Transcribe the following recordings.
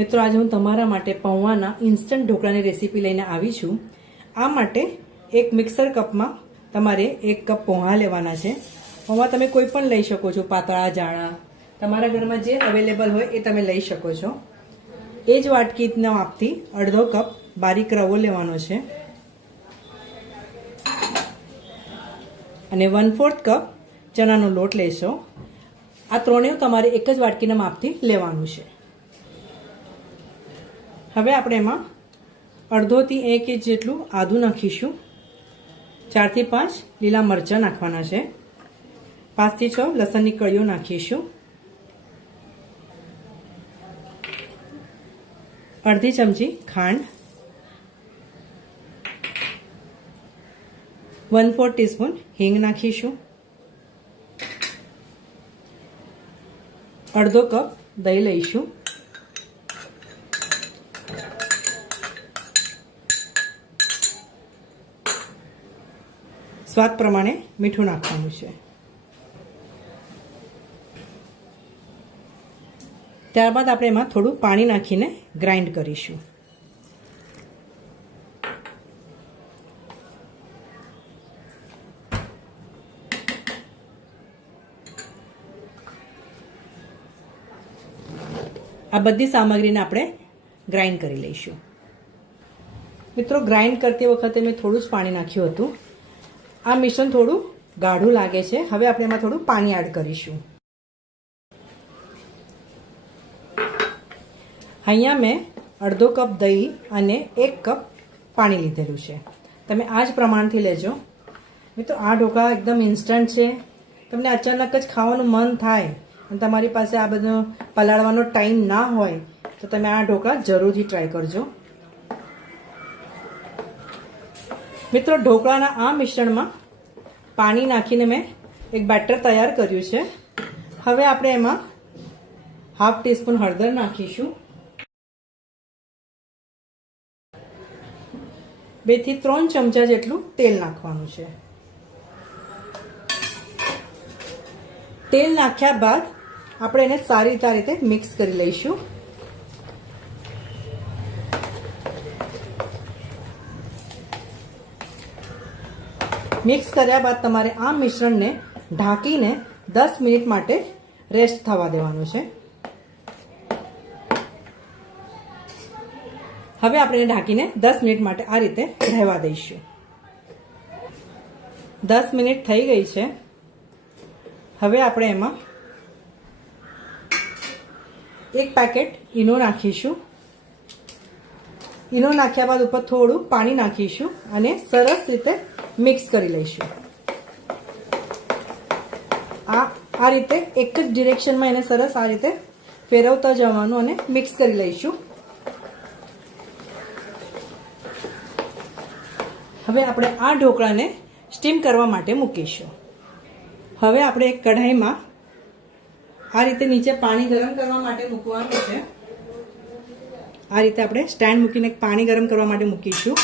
મિત્રો આજે હું તમારા માટે પૌવાના ઇન્સ્ટન્ટ ઢોકળાની રેસીપી લઈને આવી છું। આ માટે એક મિક્સર કપમાં તમારે 1 કપ પૌવા લેવાના છે। પૌવા તમે કોઈ પણ લઈ શકો છો, પાતળા જાડા, તમારા ઘરમાં જે અવેલેબલ હોય એ તમે લઈ શકો છો। એ જ વાટકીના માપથી અડધો કપ બારીક રવો લેવાનો છે અને 1/4 કપ ચણાનો લોટ લેશો। આ ત્રણેય તમારે એક જ વાટકીના માપથી લેવાનું છે। હવે આપણે એમાં અડધોથી 1 ઇંચ જેટલું આદું નાખીશું, 4 થી 5 લીલા મરચાં નાખવાના છે, 5 થી 6 લસણની કળીઓ નાખીશું, અડધી ચમચી ખાંડ, 1/4 ટીસ્પૂન હિંગ નાખીશું, અડધો કપ દહીં લઈશું, સ્વાદ પ્રમાણે મીઠું નાખવાનું છે। ત્યારબાદ આપણે એમાં થોડું પાણી નાખીને ગ્રાઇન્ડ કરીશું। આ બધી સામગ્રીને આપણે ગ્રાઇન્ડ કરી લઈશું। મિત્રો, ગ્રાઇન્ડ કરતી વખતે મેં થોડું જ પાણી નાખ્યું હતું। આ મિશ્રણ થોડું ગાઢું લાગે છે। હવે આપણે એમાં થોડું પાણી એડ કરીશું। અહીંયા મેં અડધો કપ દહીં અને 1 કપ પાણી લીધેલું છે। તમે આ જ પ્રમાણથી લેજો। મિત્રો, આ ઢોકળા એકદમ ઇન્સ્ટન્ટ છે। તમને અચાનક જ ખાવાનું મન થાય અને તમારી પાસે આ બધો પલાળવાનો ટાઈમ ના હોય તો તમે આ ઢોકળા જરૂરથી ટ્રાય કરજો। મિત્રો, ઢોકળાના આ મિશ્રણમાં પાણી નાખીને મેં એક બેટર તૈયાર કર્યું છે। હવે આપણે એમાં 1/2 ટીસ્પૂન હળદર નાખીશું, 2 થી 3 ચમચા જેટલું તેલ નાખવાનું છે। તેલ નાખ્યા બાદ આપણે એને સારી રીતે મિક્સ કરી લઈશું। મિક્સ કર્યા બાદ તમારે આ મિશ્રણને ઢાંકીને 10 મિનિટ માટે રેસ્ટ થવા દેવાનું છે। હવે આપણે ઢાંકીને 10 મિનિટ માટે આ રીતે રહેવા દઈશું। 10 મિનિટ થઈ ગઈ છે। હવે આપણે એમાં 1 પેકેટ ઈનો નાખીશું। ઈનો નાખ્યા બાદ ઉપર થોડું પાણી નાખીશું અને સરસ રીતે મિક્સ કરી લઈશું। આ રીતે એક જ ડિરેક્શનમાં એને સરસ આ રીતે ફેરવતા જવાનું અને મિક્સ કરી લઈશું। હવે આપણે આ ઢોકળાને સ્ટીમ કરવા માટે મૂકીશું। હવે આપણે એક કઢાઈમાં આ રીતે નીચે પાણી ગરમ કરવા માટે મૂકવાનું છે। આ રીતે આપણે સ્ટેન્ડ મૂકીને પાણી ગરમ કરવા માટે મૂકીશું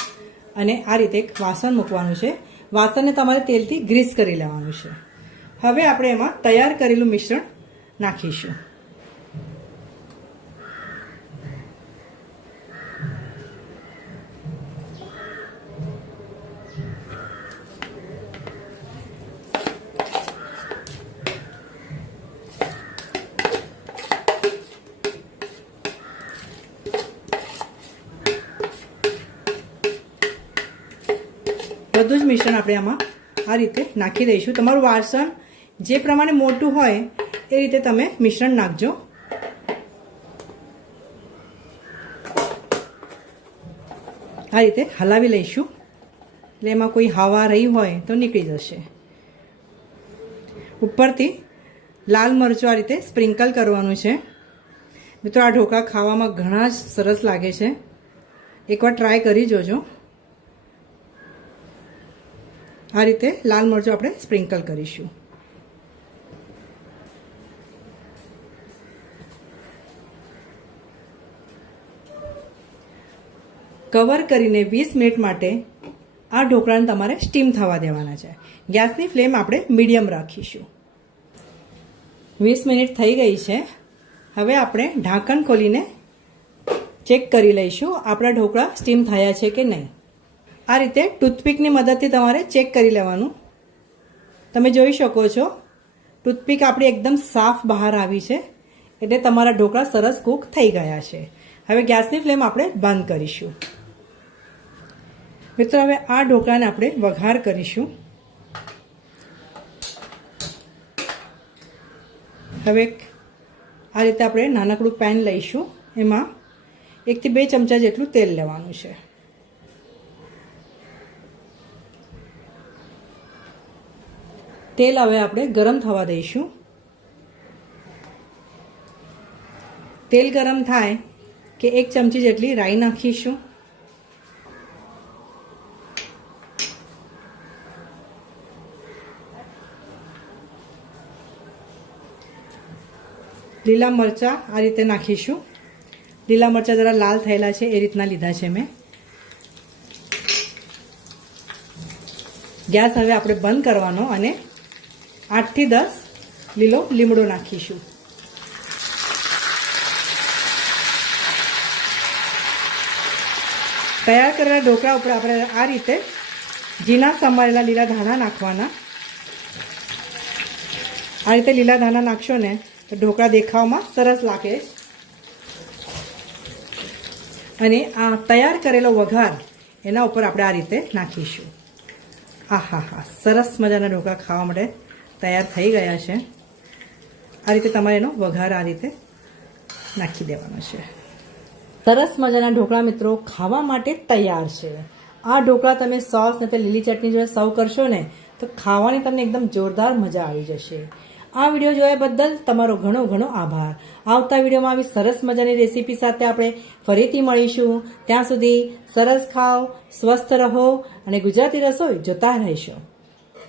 અને આ રીતે એક વાસણ મૂકવાનું છે। વાસણને તમારે તેલથી ગ્રીસ કરી લેવાનું છે। હવે આપણે એમાં તૈયાર કરેલું મિશ્રણ નાખીશું। બધું જ મિશ્રણ આપણે આમાં આ રીતે નાખી દઈશું। તમારું વાસણ જે પ્રમાણે મોટું હોય એ રીતે તમે મિશ્રણ નાખજો। આ રીતે હલાવી લઈશું એટલે એમાં કોઈ હવા રહી હોય તો નીકળી જશે। ઉપરથી લાલ મરચું આ રીતે સ્પ્રિંકલ કરવાનું છે। મિત્રો, આ ઢોકળા ખાવામાં ઘણા જ સરસ લાગે છે। એકવાર ટ્રાય કરી જોજો। આ રીતે લાલ મરચું આપણે સ્પ્રિંકલ કરીશું। કવર કરીને 20 મિનિટ માટે આ ઢોકળાને તમારે સ્ટીમ થવા દેવાના છે। ગેસની ફ્લેમ આપણે મીડિયમ રાખીશું। 20 મિનિટ થઈ ગઈ છે। હવે આપણે ઢાંકણ ખોલીને ચેક કરી લઈશું આપણા ઢોકળા સ્ટીમ થયા છે કે નહીં. આ રીતે ટૂથપીકની મદદથી તમારે ચેક કરી લેવાનું. તમે જોઈ શકો છો ટૂથપીક આપણી એકદમ સાફ બહાર આવી છે, એટલે તમારા ઢોકળા સરસ કૂક થઈ ગયા છે. હવે ગેસની ફ્લેમ આપણે બંધ કરીશું. મિત્રો હવે આ ઢોકળાને આપણે વઘાર કરીશું. હવે આ રીતે આપણે નાનકડું પેન લઈશું, એમાં 1 થી 2 ચમચા જેટલું તેલ લેવાનું છે. તેલ હવે આપણે ગરમ થવા દઈશું. તેલ ગરમ થાય કે 1 ચમચી જેટલી રાઈ નાખીશું. લીલા મરચાં આ રીતે નાખીશું. લીલા મરચાં જરા લાલ થયેલા છે એ રીતના લીધા છે મેં. ગેસ હવે આપણે બંધ કરવાનો અને 8 થી 10 લીલો લીમડો નાખીશું. તૈયાર કરેલા ઢોકળા ઉપર આપણે આ રીતે ઝીણા સમારેલા લીલા ધાણા નાખવાના. આ રીતે લીલા ધાણા નાખશો ને તો ઢોકળા દેખાવમાં સરસ લાગે. અને આ તૈયાર કરેલો વઘાર એના ઉપર આપણે આ રીતે નાખીશું. આહા, સરસ મજાના ઢોકળા ખાવા માટે તૈયાર થઈ ગયા છે. આ રીતે તમારે એનો વઘાર આ રીતે નાખી દેવાનો છે. સરસ મજાના ઢોકળા મિત્રો ખાવા માટે તૈયાર છે. આ ઢોકળા તમે સોસ ને તે લીલી ચટણી જોડે સર્વ કરશો ને તો ખાવાની તમને એકદમ જોરદાર મજા આવી જશે. આ વિડીયો જોયા બદલ તમારો ઘણો ઘણો આભાર. આવતા વિડીયોમાં આવી સરસ મજાની રેસીપી સાથે આપણે ફરીથી મળીશું. ત્યાં સુધી સરસ ખાઓ, સ્વસ્થ રહો અને ગુજરાતી રસોઈ જોતા રહેશો.